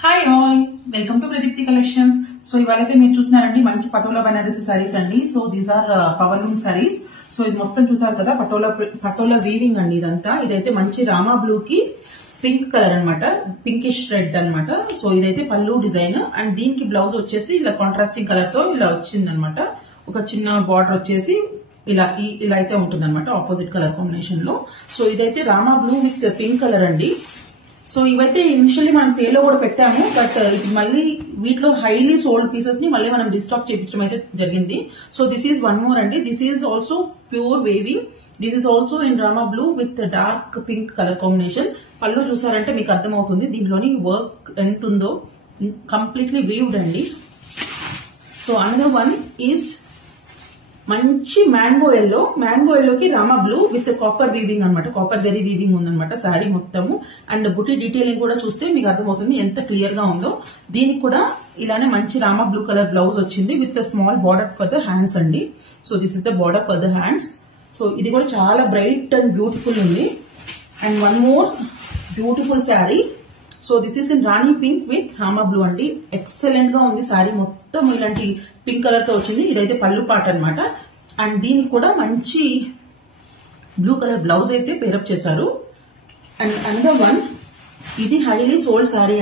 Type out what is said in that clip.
Hi all, welcome to Pradeepthi collections. So ఇవాళైతే మీరు చూస్తున్నారండి మంచి పటోలా బనారసి సారీస్ అండి. So these are power loom saris. So ఇది మొత్తం చూసారు కదా, పటోలా వీవింగ్ అండి. ఇదైతే మంచి రామా బ్లూ కి పింక్ కలర్ అన్నమాట, పింకిష్ రెడ్ అన్నమాట. సో ఇదైతే పల్లు డిజైన్ అండ్ దీనికి బ్లౌజ్ వచ్చేసి ఇలా కాంట్రాస్టింగ్ కలర్ తో ఇలా వచ్చింది అనమాట. ఒక చిన్న బార్డర్ వచ్చేసి ఇలా అయితే ఉంటుంది అనమాట, ఆపోజిట్ కలర్ కాంబినేషన్ లో. సో ఇదైతే Rama blue with pink colour అండి. సో ఇవైతే ఇనిషియల్లీ మనం సేల్ లో కూడా పెట్టాము, బట్ ఇది మళ్ళీ వీటిలో హైలీ సోల్డ్ పీసెస్ ని మళ్ళీ మనం డిస్టాక్ చేయించడం అయితే జరిగింది. So this is one more అండి. This is also pure weaving. This is also in Rama blue with dark pink colour combination. Pallu చూసారంటే మీకు అర్థమవుతుంది దీంట్లోని వర్క్ ఎంత ఉందో, కంప్లీట్లీ వీవ్డ్ అండి. సో అనదర్ వన్ ఈజ్ మంచి మ్యాంగో ఎల్లోకి Rama blue with copper weaving అనమాట, కాపర్ జరీ వీవింగ్ ఉందన్నమాట శారీ మొత్తము. అండ్ బుటీ డీటెయిలింగ్ కూడా చూస్తే మీకు అర్థమవుతుంది ఎంత క్లియర్ గా ఉందో. దీనికి కూడా ఇలానే మంచి రామా బ్లూ కలర్ బ్లౌజ్ వచ్చింది with small border for the hands అండి. So this is the border for the hands. So ఇది కూడా చాలా బ్రైట్ అండ్ బ్యూటిఫుల్ ఉంది. And one more beautiful sari. So this is in Rani pink with Rama blue అండి. Excellent గా ఉంది శారీ మొత్తం, ఇలాంటి పింక్ కలర్ తో వచ్చింది. ఇదైతే పళ్ళు పాట అనమాట. అండ్ దీనికి కూడా మంచి బ్లూ కలర్ బ్లౌజ్ అయితే పేరప్ చేశారు. అండ్ అనదర్ వన్, ఇది హైలీ సోల్డ్ శారీ.